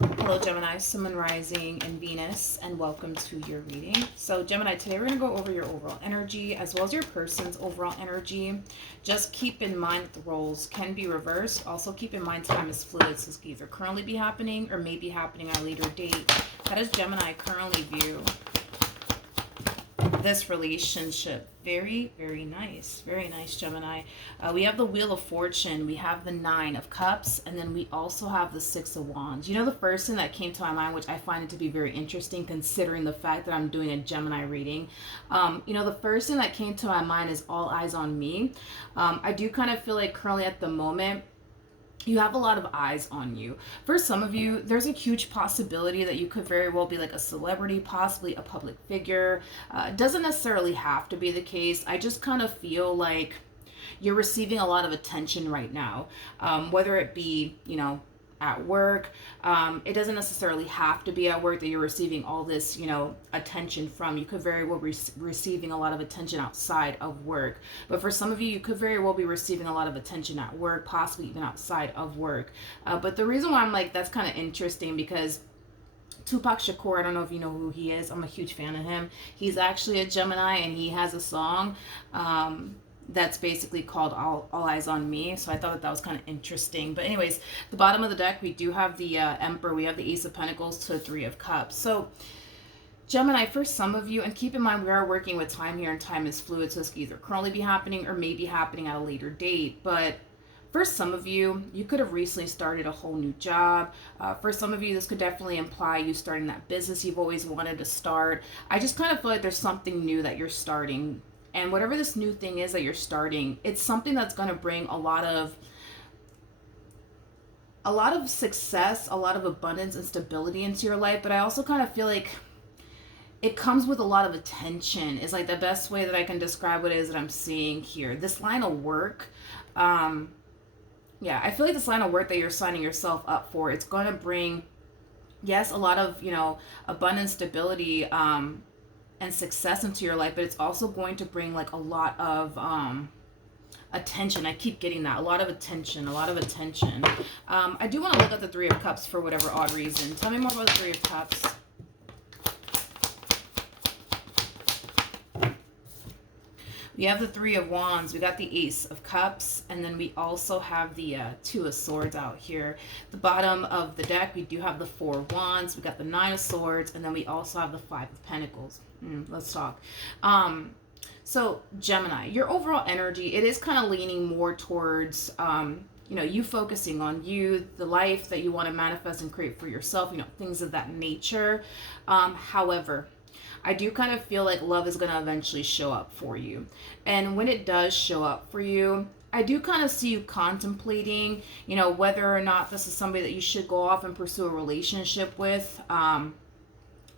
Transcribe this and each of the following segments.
Hello, Gemini, Sun, Moon, Rising, and Venus, and welcome to your reading. So, Gemini, today we're going to go over your overall energy as well as your person's overall energy. Just keep in mind that the roles can be reversed. Also, keep in mind time is fluid, so this can either currently be happening or may be happening at a later date. How does Gemini currently view this relationship? Very, very nice. Very nice, Gemini. We have the Wheel of Fortune, we have the Nine of Cups, and then we also have the Six of Wands. You know, the first thing that came to my mind, which I find it to be very interesting considering the fact that I'm doing a Gemini reading, the first thing that came to my mind is all eyes on me. I do kind of feel like currently at the moment, you have a lot of eyes on you. For some of you, there's a huge possibility that you could very well be like a celebrity, possibly a public figure. It doesn't necessarily have to be the case. I just kind of feel like you're receiving a lot of attention right now, whether it be, at work. It doesn't necessarily have to be at work that you're receiving all this, attention from. You could very well be receiving a lot of attention outside of work. But for some of you, you could very well be receiving a lot of attention at work, possibly even outside of work. But the reason why I'm like, that's kind of interesting because Tupac Shakur, I don't know if you know who he is. I'm a huge fan of him. He's actually a Gemini and he has a song. That's basically called All Eyes on Me. So I thought that was kind of interesting. But anyways, the bottom of the deck, we do have the Emperor. We have the Ace of Pentacles to the Three of Cups. So Gemini, for some of you, and keep in mind we are working with time here and time is fluid. So this could either currently be happening or may be happening at a later date. But for some of you, you could have recently started a whole new job. For some of you, this could definitely imply you starting that business you've always wanted to start. I just kind of feel like there's something new that you're starting. And whatever this new thing is that you're starting, it's something that's going to bring a lot of success, a lot of abundance and stability into your life. But I also kind of feel like it comes with a lot of attention. Is like the best way that I can describe what it is that I'm seeing here. This line of work, I feel like this line of work that you're signing yourself up for, it's going to bring, yes, a lot of, abundance, stability, and success into your life, but it's also going to bring like a lot of attention. I keep getting that. A lot of attention. I do want to look at the Three of Cups for whatever odd reason. Tell me more about the Three of Cups. We have the Three of Wands, we got the Ace of Cups, and then we also have the Two of Swords out here. The bottom of the deck, we do have the Four of Wands, we got the Nine of Swords, and then we also have the Five of Pentacles. Let's talk. So Gemini, your overall energy, it is kind of leaning more towards, you focusing on you, the life that you want to manifest and create for yourself, things of that nature. However, I do kind of feel like love is going to eventually show up for you. And when it does show up for you, I do kind of see you contemplating, whether or not this is somebody that you should go off and pursue a relationship with,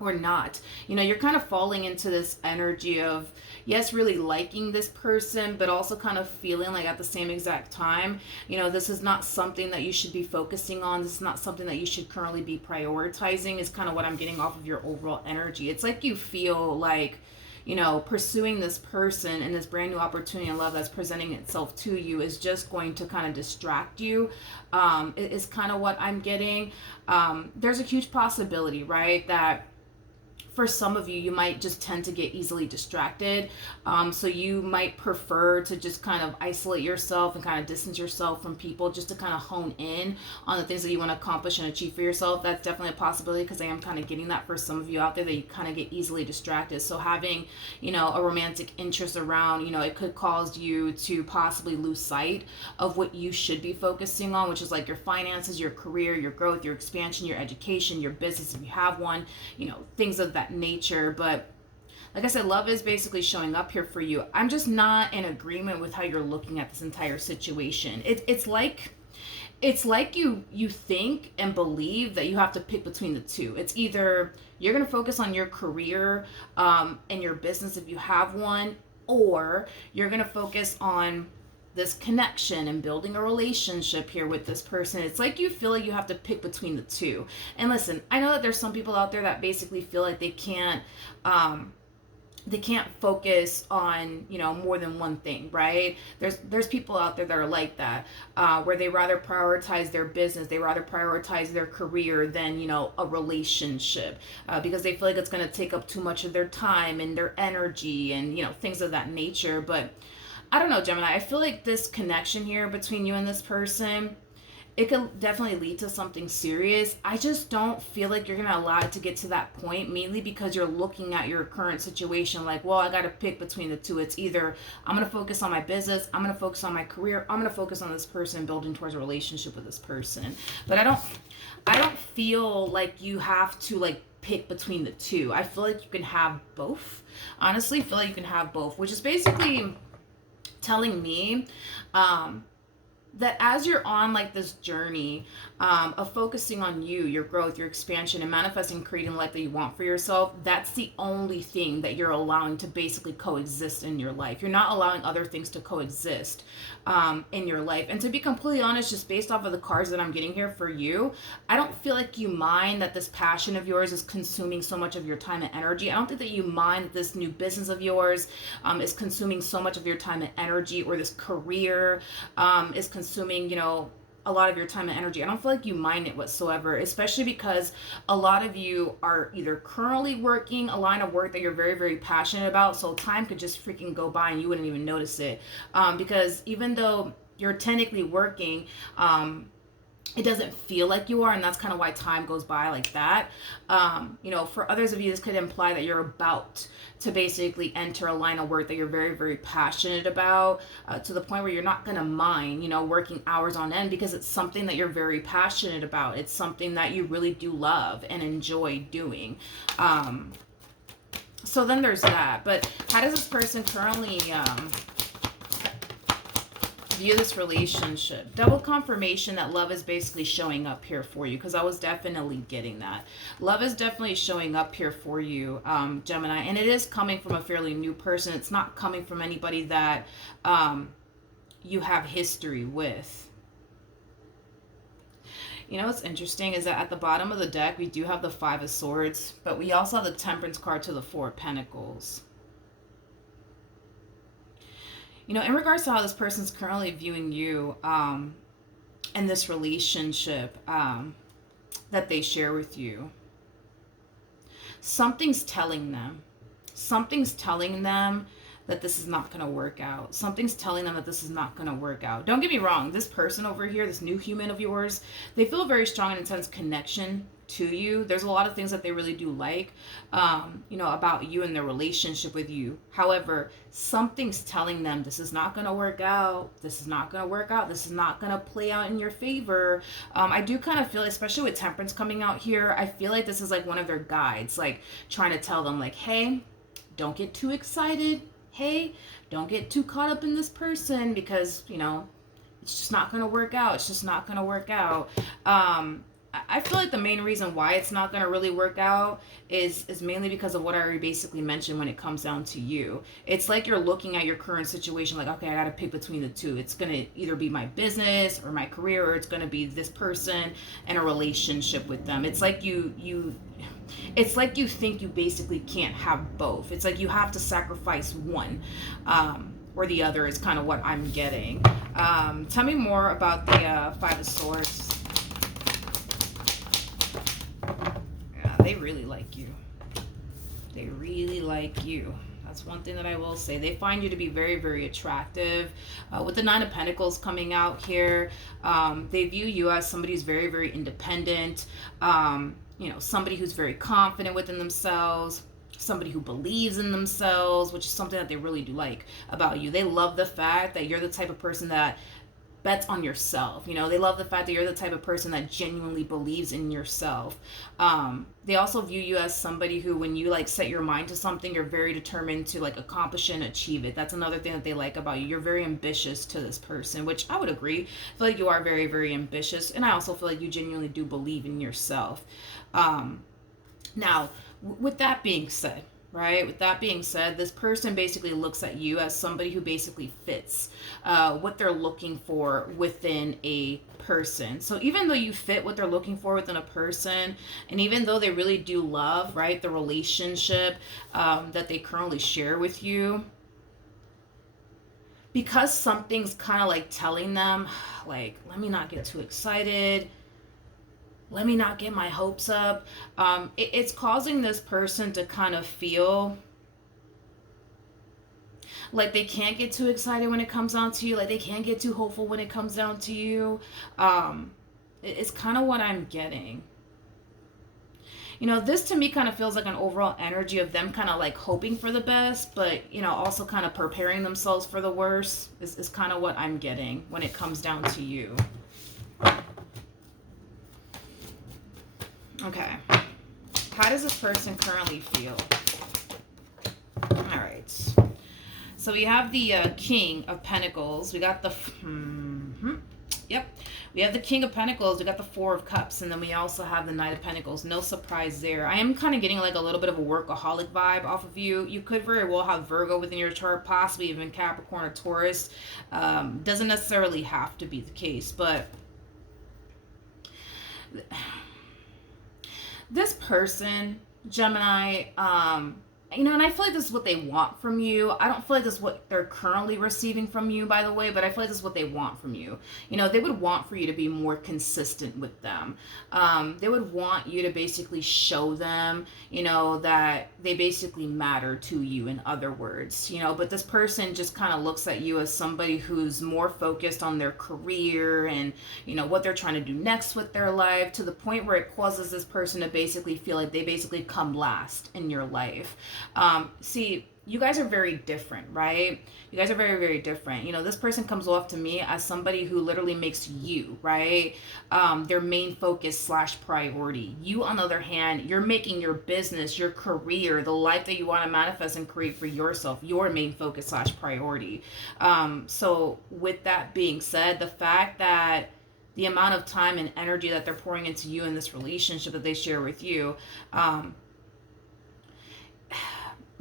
or not. You're kind of falling into this energy of, yes, really liking this person, but also kind of feeling like at the same exact time, this is not something that you should be focusing on. This is not something that you should currently be prioritizing, is kind of what I'm getting off of your overall energy. It's like you feel like, pursuing this person and this brand new opportunity and love that's presenting itself to you is just going to kind of distract you. It is kind of what I'm getting. There's a huge possibility, right, that for some of you, you might just tend to get easily distracted. So you might prefer to just kind of isolate yourself and kind of distance yourself from people just to kind of hone in on the things that you want to accomplish and achieve for yourself. That's definitely a possibility because I am kind of getting that for some of you out there, that you kind of get easily distracted. So having, a romantic interest around, it could cause you to possibly lose sight of what you should be focusing on, which is like your finances, your career, your growth, your expansion, your education, your business, if you have one, things of that nature. But like I said, love is basically showing up here for you. I'm just not in agreement with how you're looking at this entire situation. It's like you think and believe that you have to pick between the two. It's either you're going to focus on your career and your business if you have one, or you're going to focus on this connection and building a relationship here with this person. It's like you feel like you have to pick between the two. And listen, I know that there's some people out there that basically feel like they can't they can't focus on, you know, more than one thing, right? There's people out there that are like that, where they rather prioritize their business, they rather prioritize their career than, you know, a relationship, because they feel like it's going to take up too much of their time and their energy and, you know, things of that nature. But I don't know, Gemini, I feel like this connection here between you and this person, it could definitely lead to something serious. I just don't feel like you're gonna allow it to get to that point, mainly because you're looking at your current situation like, well, I gotta pick between the two. It's either I'm gonna focus on my business, I'm gonna focus on my career, I'm gonna focus on this person, building towards a relationship with this person. But I don't feel like you have to like pick between the two. I feel like you can have both. Honestly, feel like you can have both, which is basically telling me, that as you're on like this journey, of focusing on you, your growth, your expansion, and manifesting, creating the life that you want for yourself, that's the only thing that you're allowing to basically coexist in your life. You're not allowing other things to coexist, in your life. And to be completely honest, just based off of the cards that I'm getting here for you, I don't feel like you mind that this passion of yours is consuming so much of your time and energy. I don't think that you mind that this new business of yours, is consuming so much of your time and energy, or this career, is consuming, you know, a lot of your time and energy. I don't feel like you mind it whatsoever, especially because a lot of you are either currently working a line of work that you're very, very passionate about. So time could just freaking go by and you wouldn't even notice it. Because even though you're technically working, it doesn't feel like you are, and that's kind of why time goes by like that. You know, for others of you, this could imply that you're about to basically enter a line of work that you're very, very passionate about, to the point where you're not going to mind, you know, working hours on end, because it's something that you're very passionate about. It's something that you really do love and enjoy doing. So then there's that. But how does this person currently view this relationship? Double confirmation that love is basically showing up here for you, because I was definitely getting that. Love is definitely showing up here for you, Gemini, and it is coming from a fairly new person. It's not coming from anybody that you have history with. You know what's interesting is that at the bottom of the deck, we do have the Five of Swords, but we also have the Temperance card to the Four of Pentacles. You know, in regards to how this person's currently viewing you, and this relationship, that they share with you, something's telling them. Something's telling them that this is not going to work out. Something's telling them that this is not going to work out. Don't get me wrong. This person over here, this new human of yours, they feel a very strong and intense connection to you. There's a lot of things that they really do like, you know, about you and their relationship with you. However, something's telling them this is not going to work out. This is not going to work out. This is not going to play out in your favor. I do kind of feel, especially with Temperance coming out here, I feel like this is like one of their guides, like trying to tell them like, hey, don't get too excited. Hey, don't get too caught up in this person, because, you know, it's just not going to work out. It's just not going to work out. I feel like the main reason why it's not going to really work out is mainly because of what I already basically mentioned when it comes down to you. It's like you're looking at your current situation like, okay, I got to pick between the two. It's going to either be my business or my career, or it's going to be this person and a relationship with them. It's like it's like you think you basically can't have both. It's like you have to sacrifice one, or the other is kind of what I'm getting. Tell me more about the Five of Swords. Yeah, they really like you. They really like you. That's one thing that I will say. They find you to be very, very attractive. With the Nine of Pentacles coming out here, they view you as somebody who's very, very independent. You know, somebody who's very confident within themselves, somebody who believes in themselves, which is something that they really do like about you. They love the fact that you're the type of person that bets on yourself. You know, they love the fact that you're the type of person that genuinely believes in yourself. They also view you as somebody who, when you like set your mind to something, you're very determined to like accomplish and achieve it. That's another thing that they like about you. You're very ambitious to this person, which I would agree. I feel like you are very, very ambitious, and I also feel like you genuinely do believe in yourself. Now, with that being said, right? With that being said, this person basically looks at you as somebody who basically fits what they're looking for within a person. So even though you fit what they're looking for within a person, and even though they really do love, right, the relationship that they currently share with you, because something's kind of like telling them, like, let me not get too excited, let me not get my hopes up. It's causing this person to kind of feel like they can't get too excited when it comes down to you, like they can't get too hopeful when it comes down to you. It's kind of what I'm getting. This to me kind of feels like an overall energy of them kind of like hoping for the best, but, also kind of preparing themselves for the worst is kind of what I'm getting when it comes down to you. Okay. How does this person currently feel? All right. So we have the King of Pentacles. We got the... Yep. We have the King of Pentacles. We got the Four of Cups. And then we also have the Knight of Pentacles. No surprise there. I am kind of getting like a little bit of a workaholic vibe off of you. You could very well have Virgo within your chart, possibly even Capricorn or Taurus. Doesn't necessarily have to be the case, but... this person, Gemini, and I feel like this is what they want from you. I don't feel like this is what they're currently receiving from you, by the way, but I feel like this is what they want from you. They would want for you to be more consistent with them. They would want you to basically show them, that they basically matter to you, in other words, but this person just kind of looks at you as somebody who's more focused on their career and, what they're trying to do next with their life, to the point where it causes this person to basically feel like they basically come last in your life. See, you guys are very different, right? You guys are very, very different. This person comes off to me as somebody who literally makes you, right, their main focus / priority. You, on the other hand, you're making your business, your career, the life that you want to manifest and create for yourself, your main focus / priority. So with that being said, the fact that the amount of time and energy that they're pouring into you in this relationship that they share with you,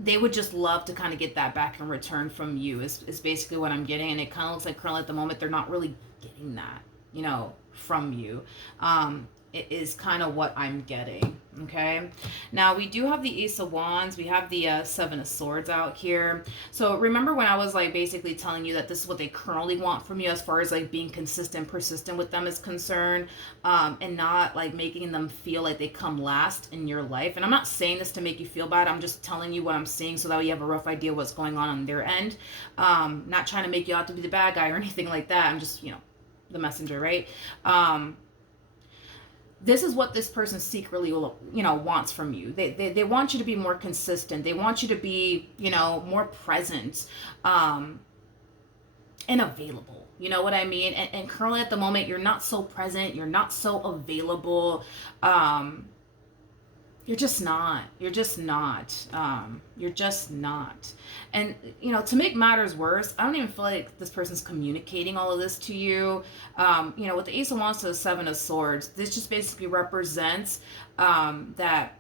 they would just love to kind of get that back in return from you is basically what I'm getting. And it kind of looks like currently at the moment they're not really getting that, from you. It is kind of what I'm getting. Okay. Now we do have the Ace of Wands. We have the Seven of Swords out here. So remember when I was like basically telling you that this is what they currently want from you as far as like being consistent, persistent with them is concerned, and not like making them feel like they come last in your life. And I'm not saying this to make you feel bad. I'm just telling you what I'm seeing so that you have a rough idea what's going on their end. Not trying to make you out to be the bad guy or anything like that. I'm just, the messenger, right? This is what this person secretly, wants from you. They want you to be more consistent. They want you to be, more present, and available. You know what I mean? And currently at the moment, you're not so present. You're not so available. You're just not. You're just not. You're just not. And, to make matters worse, I don't even feel like this person's communicating all of this to you. With the Ace of Wands to the Seven of Swords, this just basically represents that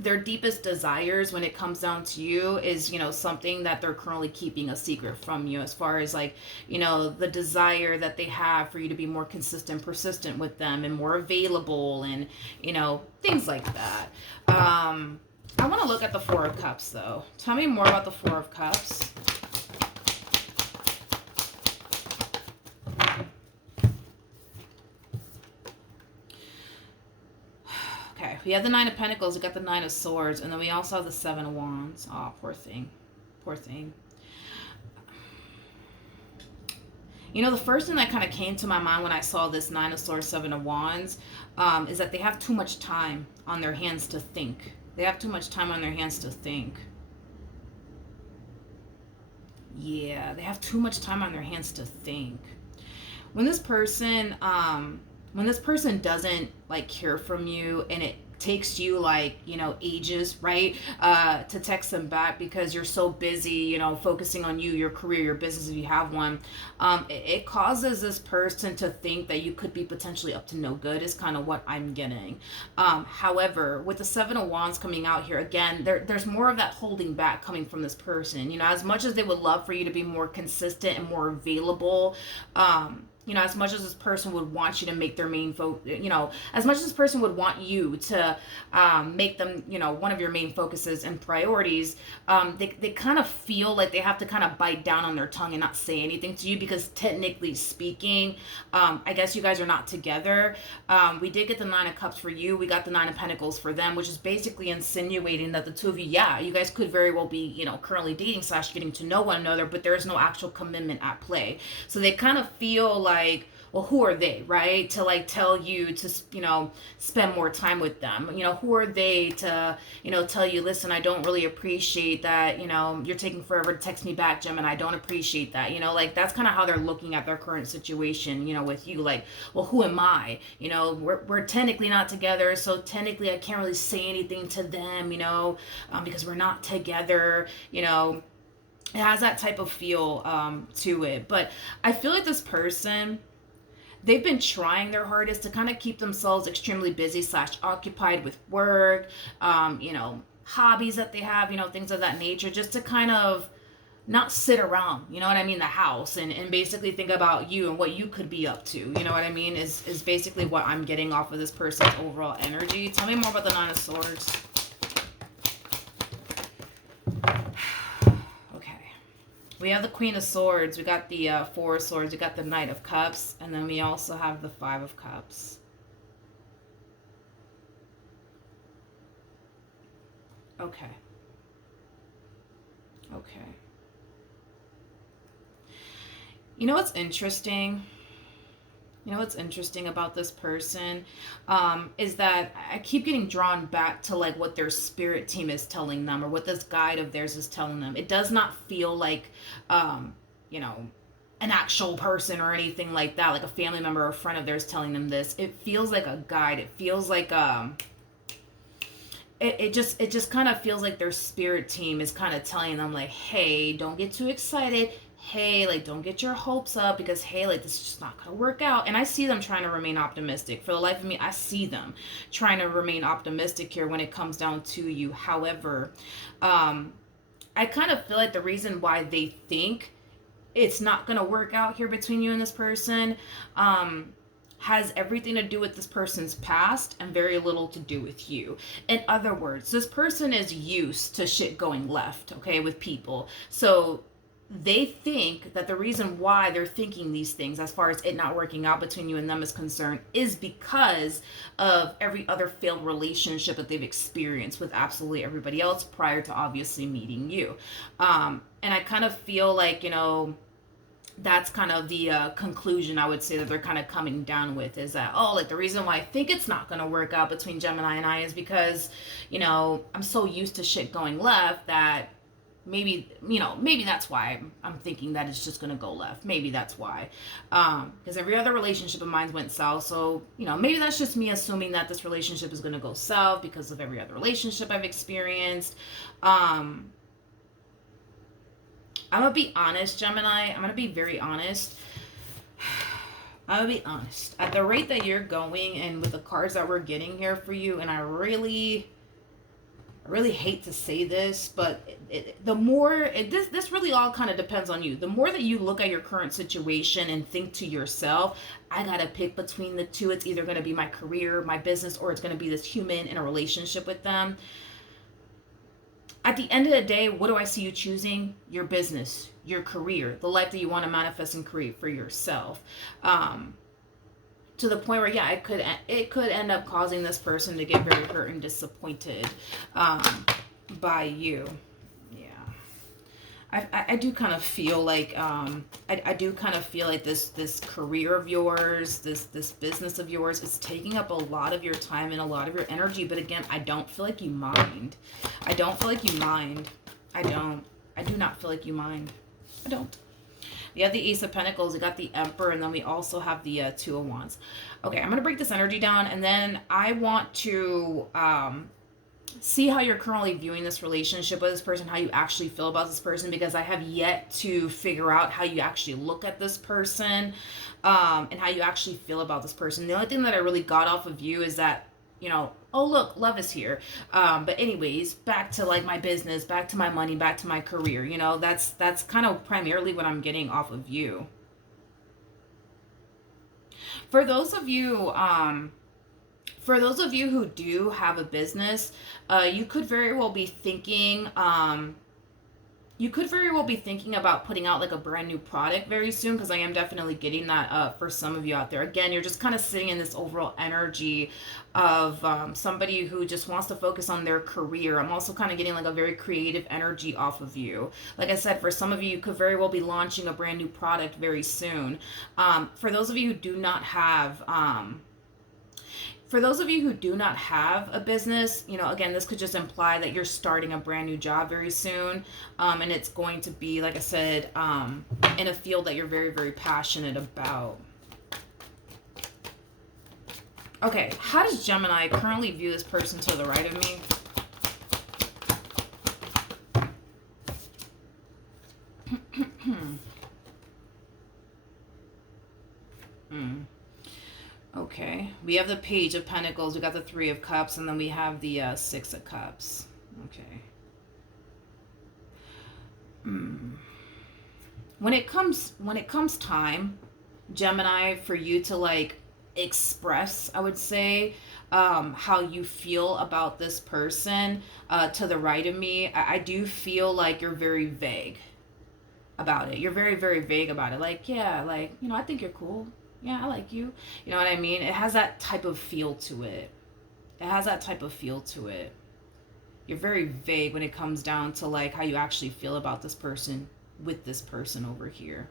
their deepest desires when it comes down to you is, something that they're currently keeping a secret from you, as far as like, the desire that they have for you to be more consistent, persistent with them and more available and, things like that. I want to look at the Four of Cups though. Tell me more about the Four of Cups. Okay, we have the Nine of Pentacles, we got the Nine of Swords, and then we also have the Seven of Wands. Oh, poor thing. Poor thing. The first thing that kind of came to my mind when I saw this Nine of Swords, Seven of Wands, is that they have too much time on their hands to think. They have too much time on their hands to think. Yeah, they have too much time on their hands to think. When this person doesn't like hear from you and it takes you like, you know, ages, right, to text them back because you're so busy, you know, focusing on you, your career, your business, if you have one. It causes this person to think that you could be potentially up to no good, is kind of what I'm getting. However, with the Seven of Wands coming out here again, there's more of that holding back coming from this person. You know, as much as they would love for you to be more consistent and more available, you know, as much as this person would want you to make their main you know, as much as this person would want you to make them, you know, one of your main focuses and priorities, they kind of feel like they have to kind of bite down on their tongue and not say anything to you because technically speaking, I guess you guys are not together. We did get the Nine of Cups for you. We got the Nine of Pentacles for them, which is basically insinuating that the two of you, yeah, you guys could very well be, you know, currently dating / getting to know one another, but there is no actual commitment at play. So they kind of feel like, well, who are they, right, to like tell you to, you know, spend more time with them? You know, who are they to, you know, tell you, listen, I don't really appreciate that, you know, you're taking forever to text me back, Gemini. I don't appreciate that. You know, like that's kind of how they're looking at their current situation, you know, with you. Like, well, who am I? You know, we're technically not together, so technically I can't really say anything to them, you know, because we're not together, you know. It has that type of feel to it. But I feel like this person, they've been trying their hardest to kind of keep themselves extremely busy / occupied with work, you know, hobbies that they have, you know, things of that nature, just to kind of not sit around, you know what I mean, the house, and basically think about you and what you could be up to, you know what I mean, is basically what I'm getting off of this person's overall energy. Tell me more about the Nine of Swords. We have the Queen of Swords, we got the Four of Swords, we got the Knight of Cups, and then we also have the Five of Cups. Okay. Okay. You know what's interesting? You know what's interesting about this person is that I keep getting drawn back to like what their spirit team is telling them or what this guide of theirs is telling them. It does not feel like, you know, an actual person or anything like that, like a family member or a friend of theirs telling them this. It feels like a guide. It feels like it just kind of feels like their spirit team is kind of telling them like, hey, don't get too excited. Hey, like, don't get your hopes up because, hey, like, this is just not going to work out. And I see them trying to remain optimistic. For the life of me, I see them trying to remain optimistic here when it comes down to you. However, I kind of feel like the reason why they think it's not going to work out here between you and this person has everything to do with this person's past and very little to do with you. In other words, this person is used to shit going left, okay, with people. So they think that the reason why they're thinking these things as far as it not working out between you and them is concerned is because of every other failed relationship that they've experienced with absolutely everybody else prior to obviously meeting you. And I kind of feel like, you know, that's kind of the conclusion I would say that they're kind of coming down with, is that, oh, like the reason why I think it's not going to work out between Gemini and I is because, you know, I'm so used to shit going left that maybe, you know, maybe that's why I'm thinking that it's just going to go left. Maybe that's why. Because every other relationship of mine went south. So, you know, maybe that's just me assuming that this relationship is going to go south because of every other relationship I've experienced. I'm going to be honest, Gemini. I'm going to be very honest. I'm going to be honest. At the rate that you're going and with the cards that we're getting here for you, and I really hate to say this, but the more this really all kind of depends on you. The more that you look at your current situation and think to yourself, I gotta pick between the two. It's either going to be my career, my business, or it's going to be this human in a relationship with them. At the end of the day, what do I see you choosing? Your business, your career, the life that you want to manifest and create for yourself. To the point where, yeah, it could end up causing this person to get very hurt and disappointed by you. Yeah, I do kind of feel like I do kind of feel like this career of yours, this business of yours, is taking up a lot of your time and a lot of your energy. But again, I don't feel like you mind. I don't feel like you mind. I do not feel like you mind. I don't. We have the Ace of Pentacles, we got the Emperor, and then we also have the Two of Wands. Okay, I'm going to break this energy down, and then I want to see how you're currently viewing this relationship with this person, how you actually feel about this person, because I have yet to figure out how you actually look at this person, and how you actually feel about this person. The only thing that I really got off of you is that, you know, oh look, love is here. But anyways, back to like my business, back to my money, back to my career. You know, that's kind of primarily what I'm getting off of you. For those of you, who do have a business, you could very well be thinking, about putting out like a brand new product very soon, because I am definitely getting that for some of you out there. Again, you're just kind of sitting in this overall energy of somebody who just wants to focus on their career. I'm also kind of getting like a very creative energy off of you. Like I said, for some of you, you could very well be launching a brand new product very soon. For those of you who do not have a business, you know, again, this could just imply that you're starting a brand new job very soon. And it's going to be, like I said, in a field that you're very, very passionate about. Okay, how does Gemini currently view this person to the right of me? Okay, we have the Page of Pentacles, we got the Three of Cups, and then we have the Six of Cups. Okay. When it comes time, Gemini, for you to like express, I would say, how you feel about this person to the right of me, I do feel like you're very vague about it. You're very, very vague about it. Like, yeah, like, you know, I think you're cool. Yeah, I like you. You know what I mean? It has that type of feel to it. You're very vague when it comes down to like how you actually feel about this person with this person over here.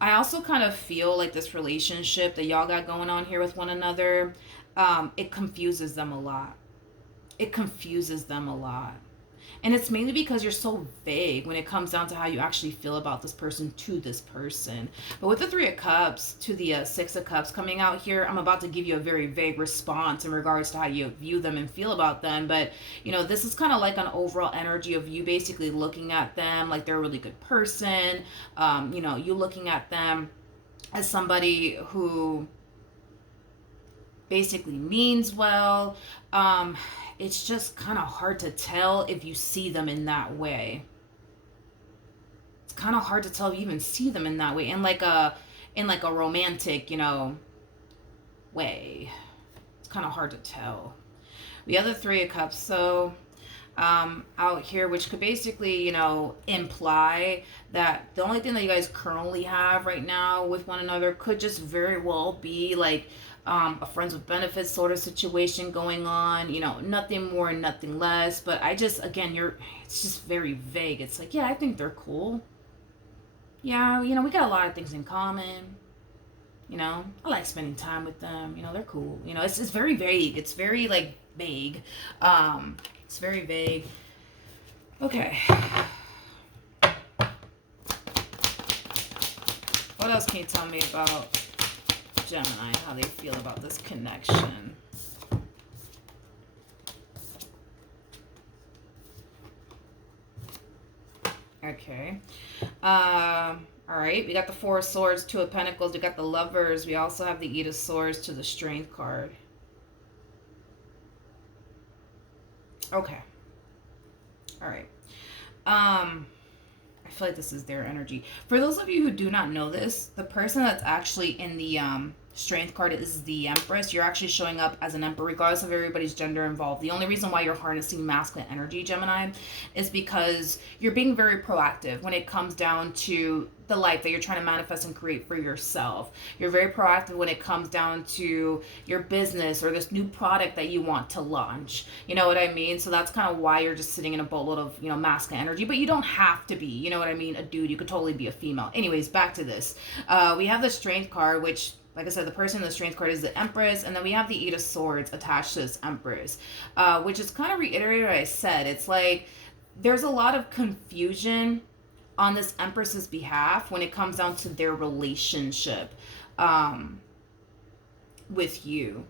I also kind of feel like this relationship that y'all got going on here with one another, it confuses them a lot. And it's mainly because you're so vague when it comes down to how you actually feel about this person to this person. But with the Three of Cups to the Six of Cups coming out here, I'm about to give you a very vague response in regards to how you view them and feel about them. But, you know, this is kind of like an overall energy of you basically looking at them like they're a really good person. You know, you looking at them as somebody who basically means well. It's just kind of hard to tell if you see them in that way. It's kind of hard to tell if you even see them in that way, in like a romantic, you know, way. It's kind of hard to tell. We have the Three of Cups, so out here, which could basically, you know, imply that the only thing that you guys currently have right now with one another could just very well be like a friends with benefits sort of situation going on, you know, nothing more and nothing less. But I just, again, it's just very vague. It's like, yeah, I think they're cool. Yeah, you know, we got a lot of things in common. You know, I like spending time with them. You know, they're cool. You know, it's very vague. It's very like vague. It's very vague. Okay. What else can you tell me about Gemini, how they feel about this connection? Okay. All right. We got the Four of Swords, Two of Pentacles. We got the Lovers. We also have the Eight of Swords to the Strength card. Okay. All right. I feel like this is their energy. For those of you who do not know this, the person that's actually in the Strength card is the Empress. You're actually showing up as an Emperor regardless of everybody's gender involved. The only reason why you're harnessing masculine energy, Gemini, is because you're being very proactive when it comes down to the life that you're trying to manifest and create for yourself. You're very proactive when it comes down to your business or this new product that you want to launch. You know what I mean? So that's kind of why you're just sitting in a boatload of, you know, masculine energy. But you don't have to be, you know what I mean? A dude, you could totally be a female. Anyways, back to this. We have the Strength card, which, like I said, the person in the Strength card is the Empress, and then we have the Eight of Swords attached to this Empress, which is kind of reiterated what I said. It's like there's a lot of confusion on this Empress's behalf when it comes down to their relationship um, with you.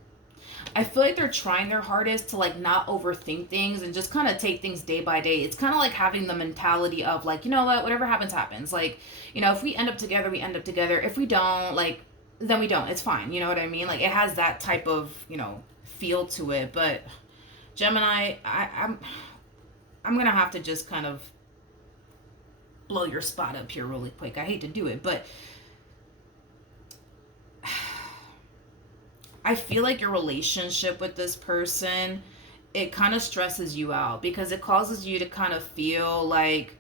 I feel like they're trying their hardest to like not overthink things and just kind of take things day by day. It's kind of like having the mentality of like, you know what, whatever happens, happens. Like, you know, if we end up together, we end up together. If we don't, like, then we don't. It's fine. You know what I mean? Like, it has that type of, you know, feel to it. But Gemini, I'm gonna have to just kind of blow your spot up here really quick. I hate to do it, but I feel like your relationship with this person, it kind of stresses you out because it causes you to kind of feel like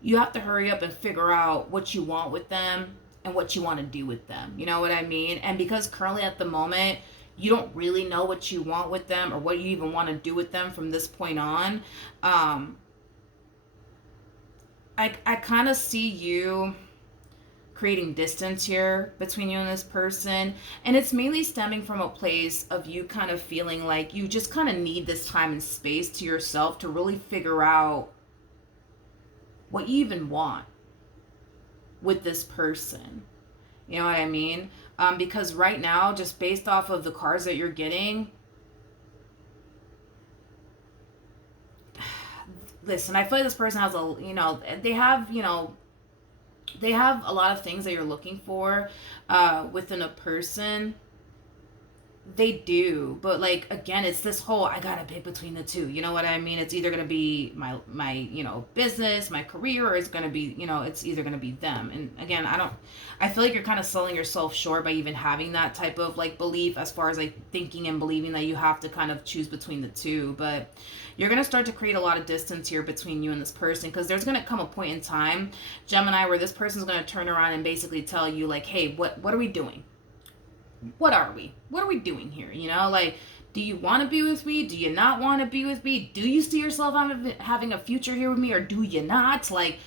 you have to hurry up and figure out what you want with them and what you want to do with them. You know what I mean? And because currently at the moment, you don't really know what you want with them or what you even want to do with them from this point on. I kind of see you creating distance here between you and this person, and it's mainly stemming from a place of you kind of feeling like you just kind of need this time and space to yourself to really figure out what you even want with this person. You know what I mean? Because right now, just based off of the cards that you're getting, listen, I feel like this person has a, you know, they have, you know, they have a lot of things that you're looking for within a person. They do, but like again, it's this whole I gotta pick between the two. You know what I mean? It's either gonna be my you know business, my career, or it's gonna be you know it's either gonna be them. And again, I feel like you're kind of selling yourself short by even having that type of like belief as far as like thinking and believing that you have to kind of choose between the two. But you're gonna start to create a lot of distance here between you and this person because there's gonna come a point in time, Gemini, where this person's gonna turn around and basically tell you like, hey, what are we doing? What are we? What are we doing here? You know, like, do you want to be with me? Do you not want to be with me? Do you see yourself having a future here with me, or do you not? Like,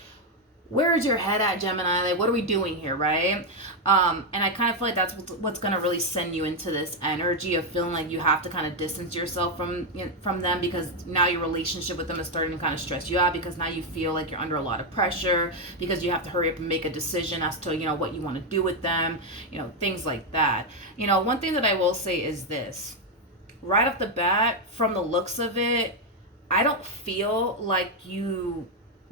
where is your head at, Gemini? Like, what are we doing here, right? And I kind of feel like that's what's going to really send you into this energy of feeling like you have to kind of distance yourself from them because now your relationship with them is starting to kind of stress you out because now you feel like you're under a lot of pressure because you have to hurry up and make a decision as to, you know, what you want to do with them, you know, things like that. You know, one thing that I will say is this. Right off the bat, from the looks of it, I don't feel like you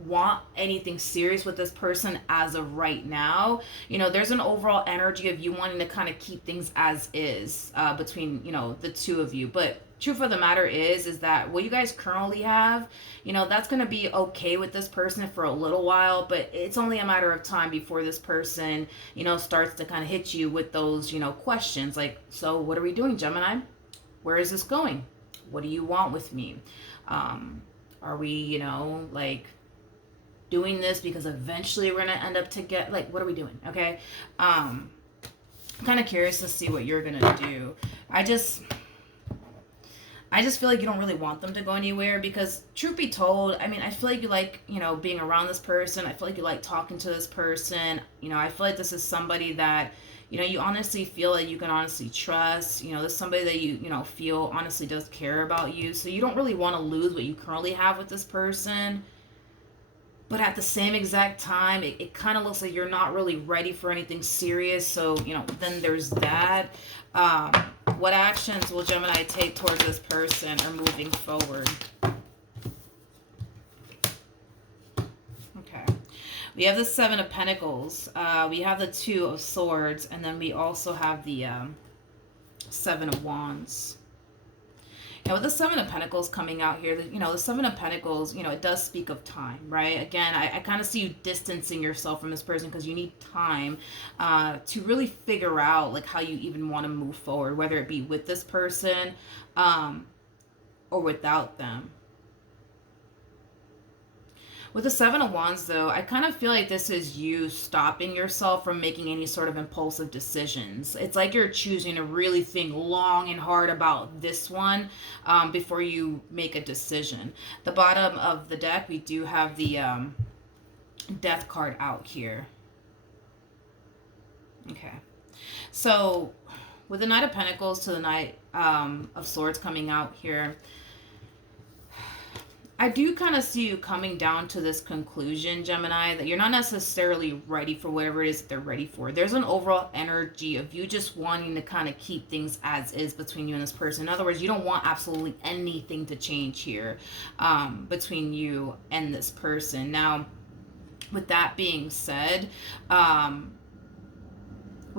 want anything serious with this person as of right now. You know, there's an overall energy of you wanting to kind of keep things as is between, you know, the two of you. But truth of the matter is that what you guys currently have, you know, that's going to be okay with this person for a little while, but it's only a matter of time before this person, you know, starts to kind of hit you with those, you know, questions like, so what are we doing, Gemini? Where is this going? What do you want with me? Are we, you know, like doing this because eventually we're gonna end up together? Like, what are we doing? Okay. I'm kind of curious to see what you're gonna do. I just feel like you don't really want them to go anywhere because truth be told, I mean, I feel like you like, you know, being around this person. I feel like you like talking to this person. You know, I feel like this is somebody that, you know, you honestly feel like you can honestly trust. You know, this is somebody that you know, feel honestly does care about you. So you don't really want to lose what you currently have with this person. But at the same exact time, it kind of looks like you're not really ready for anything serious. So, you know, then there's that. What actions will Gemini take towards this person or moving forward? Okay. We have the Seven of Pentacles. We have the Two of Swords. And then we also have the Seven of Wands. Now, with the Seven of Pentacles coming out here, you know, the Seven of Pentacles, you know, it does speak of time, right? Again, I kind of see you distancing yourself from this person because you need time to really figure out, like, how you even want to move forward, whether it be with this person or without them. With the Seven of Wands, though, I kind of feel like this is you stopping yourself from making any sort of impulsive decisions. It's like you're choosing to really think long and hard about this one before you make a decision. The bottom of the deck, we do have the Death card out here. Okay. So, with the Knight of Pentacles to the Knight of Swords coming out here, I do kind of see you coming down to this conclusion, Gemini, that you're not necessarily ready for whatever it is that they're ready for. There's an overall energy of you just wanting to kind of keep things as is between you and this person. In other words, you don't want absolutely anything to change here between you and this person. Now, with that being said, um,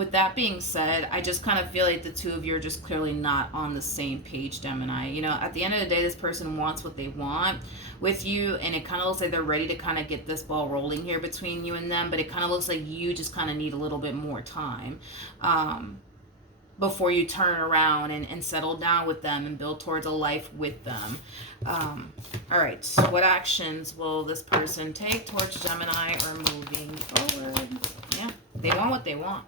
I just kind of feel like the two of you are just clearly not on the same page, Gemini. You know, at the end of the day, this person wants what they want with you, and it kind of looks like they're ready to kind of get this ball rolling here between you and them, but it kind of looks like you just kind of need a little bit more time before you turn around and settle down with them and build towards a life with them. All right, so what actions will this person take towards Gemini or moving forward? Yeah, they want what they want.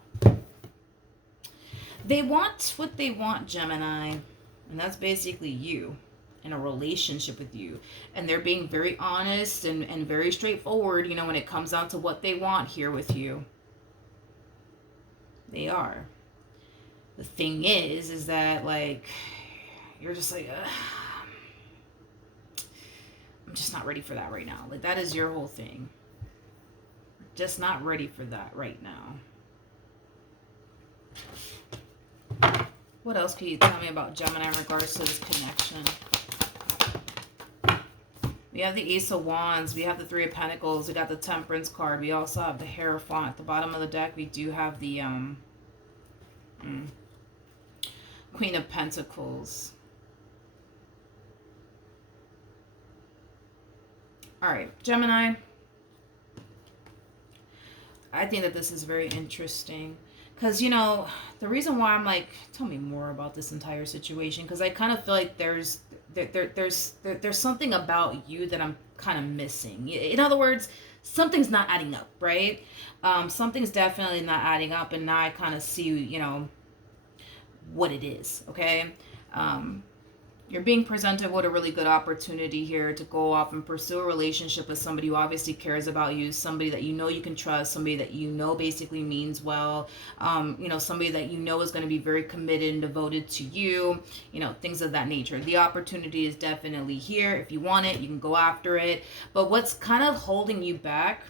They want what they want, Gemini, and that's basically you in a relationship with you. And they're being very honest and very straightforward, you know, when it comes down to what they want here with you. They are. The thing is that, like, you're just like, I'm just not ready for that right now. Like, that is your whole thing. Just not ready for that right now. What else can you tell me about Gemini in regards to this connection? We have the Ace of Wands. We have the Three of Pentacles. We got the Temperance card. We also have the Hierophant. At the bottom of the deck, we do have the Queen of Pentacles. All right, Gemini. I think that this is very interesting. Because, you know, the reason why I'm like, tell me more about this entire situation. Because I kind of feel like there's something about you that I'm kind of missing. In other words, something's not adding up, right? Something's definitely not adding up. And now I kind of see, you know, what it is, okay? You're being presented with a really good opportunity here to go off and pursue a relationship with somebody who obviously cares about you, somebody that you know you can trust, somebody that you know basically means well, you know, somebody that you know is going to be very committed and devoted to you, you know, things of that nature. The opportunity is definitely here. If you want it, you can go after it. But what's kind of holding you back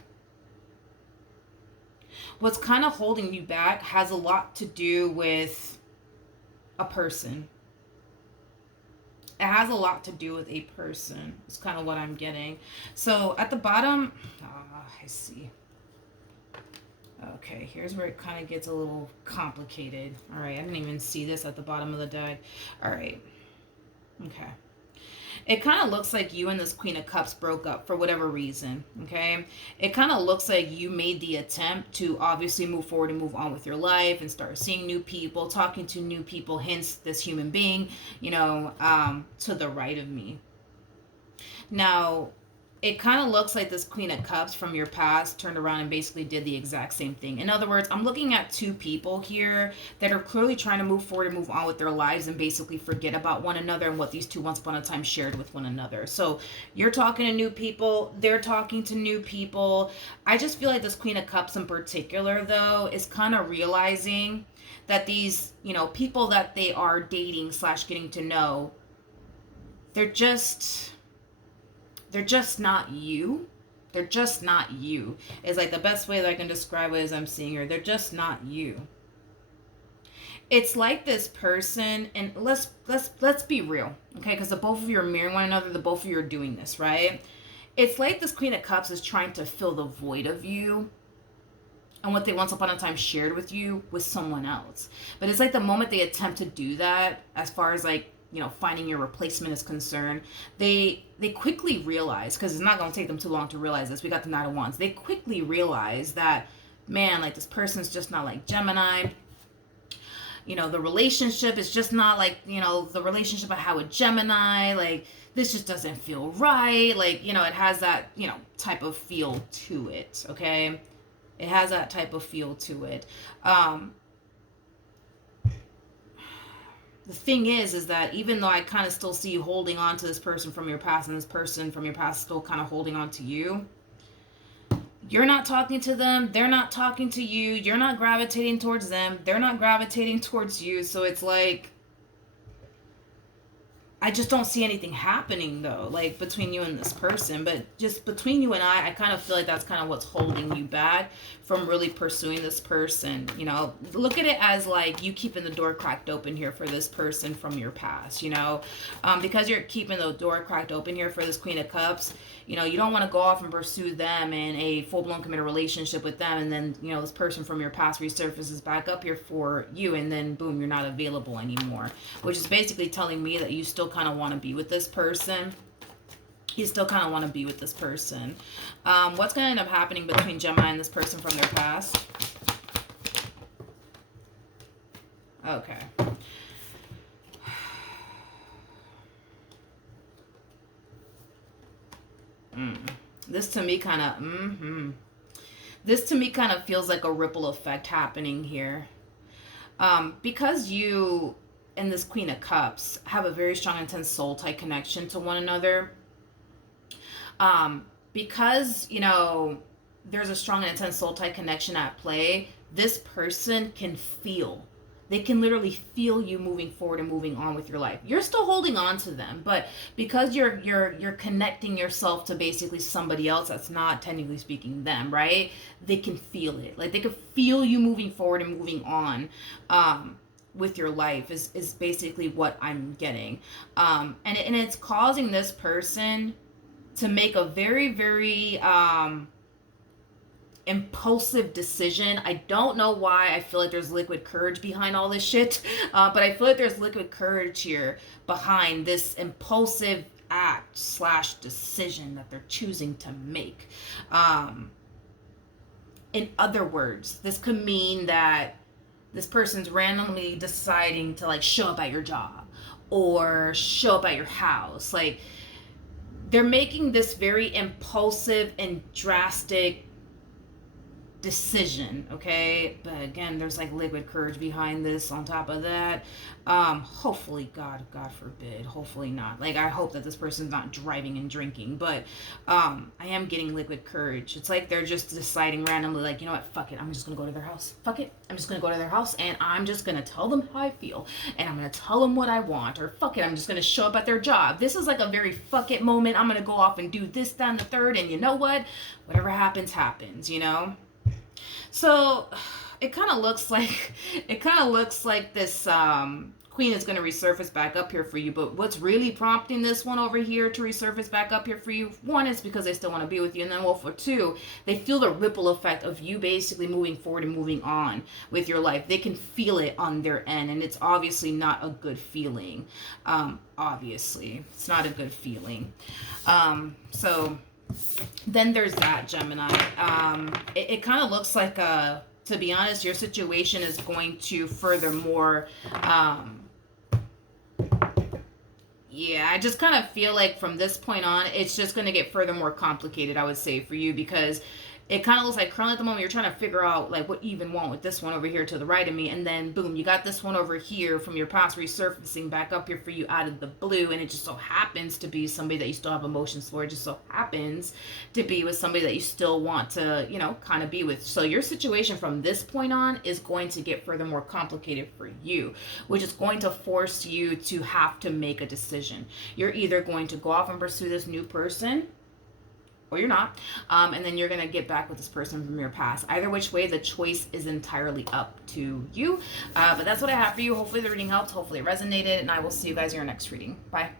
has a lot to do with a person. It has a lot to do with a person. It's kind of what I'm getting. So at the bottom, I see. Okay, here's where it kind of gets a little complicated. All right, I didn't even see this at the bottom of the deck. All right. Okay. It kind of looks like you and this Queen of Cups broke up for whatever reason, okay? It kind of looks like you made the attempt to obviously move forward and move on with your life and start seeing new people, talking to new people, hence this human being, you know, to the right of me. Now, it kind of looks like this Queen of Cups from your past turned around and basically did the exact same thing. In other words, I'm looking at two people here that are clearly trying to move forward and move on with their lives and basically forget about one another and what these two once upon a time shared with one another. So you're talking to new people. They're talking to new people. I just feel like this Queen of Cups in particular, though, is kind of realizing that these, you know, people that they are dating / getting to know, they're just not you. They're just not you. It's like the best way that I can describe it as I'm seeing her. They're just not you. It's like this person, and let's be real, okay? Because the both of you are mirroring one another. The both of you are doing this, right? It's like this Queen of Cups is trying to fill the void of you and what they once upon a time shared with you with someone else. But it's like the moment they attempt to do that, as far as like, you know, finding your replacement is concerned, they quickly realize, because it's not going to take them too long to realize this. We got the Knight of Wands. They quickly realize that, man, like this person's just not like Gemini. You know, the relationship is just not like, you know, the relationship I had with Gemini. Like, this just doesn't feel right. Like, you know, it has that, you know, type of feel to it, okay? It has that type of feel to it. The thing is that even though I kind of still see you holding on to this person from your past, and this person from your past still kind of holding on to you, you're not talking to them. They're not talking to you. You're not gravitating towards them. They're not gravitating towards you. So it's like, I just don't see anything happening though, like between you and this person. But just between you and I kind of feel like that's kind of what's holding you back from really pursuing this person. You know, look at it as like you keeping the door cracked open here for this person from your past, you know, because you're keeping the door cracked open here for this Queen of Cups. You know, you don't want to go off and pursue them in a full-blown committed relationship with them, and then, you know, this person from your past resurfaces back up here for you, and then boom, you're not available anymore, which is basically telling me that you still kind of want to be with this person. You still kind of want to be with this person. What's going to end up happening between Gemini and this person from their past? Okay. This to me kind of, this to me kind of feels like a ripple effect happening here. Because you and this Queen of Cups have a very strong, intense soul type connection to one another. Because, you know, there's a strong and intense soul type connection at play, this person can feel. They can literally feel you moving forward and moving on with your life. You're still holding on to them, but because you're connecting yourself to basically somebody else that's not technically speaking them, right? They can feel it. Like they can feel you moving forward and moving on with your life is basically what I'm getting. And it's causing this person to make a very, very impulsive decision. I don't know why I feel like there's liquid courage behind all this shit, but I feel like there's liquid courage here behind this impulsive act slash decision that they're choosing to make. In other words, this could mean that this person's randomly deciding to like show up at your job or show up at your house. Like they're making this very impulsive and drastic decision, okay? But again, there's like liquid courage behind this on top of that. Hopefully, God forbid, hopefully not. Like I hope that this person's not driving and drinking, but I am getting liquid courage. It's like they're just deciding randomly, like, you know what, fuck it, I'm just gonna go to their house. Fuck it, I'm just gonna go to their house and I'm just gonna tell them how I feel and I'm gonna tell them what I want, or fuck it, I'm just gonna show up at their job. This is like a very fuck it moment. I'm gonna go off and do this, that, and the third, and you know what? Whatever happens, happens, you know? So it kind of looks like this Queen is going to resurface back up here for you. But what's really prompting this one over here to resurface back up here for you? One is because they still want to be with you. And then, well, for two, they feel the ripple effect of you basically moving forward and moving on with your life. They can feel it on their end. And it's obviously not a good feeling. Obviously, it's not a good feeling. So then there's that, Gemini. It kind of looks like, to be honest, your situation is going to furthermore, yeah, I just kind of feel like from this point on, it's just going to get furthermore complicated, I would say, for you, because it kind of looks like currently at the moment you're trying to figure out like what you even want with this one over here to the right of me, and then boom, you got this one over here from your past resurfacing back up here for you out of the blue, and it just so happens to be somebody that you still have emotions for. It just so happens to be with somebody that you still want to, you know, kind of be with. So your situation from this point on is going to get furthermore complicated for you, which is going to force you to have to make a decision. You're either going to go off and pursue this new person, or you're not, and then you're going to get back with this person from your past. Either which way, the choice is entirely up to you. But that's what I have for you. Hopefully the reading helped. Hopefully it resonated, and I will see you guys in your next reading. Bye.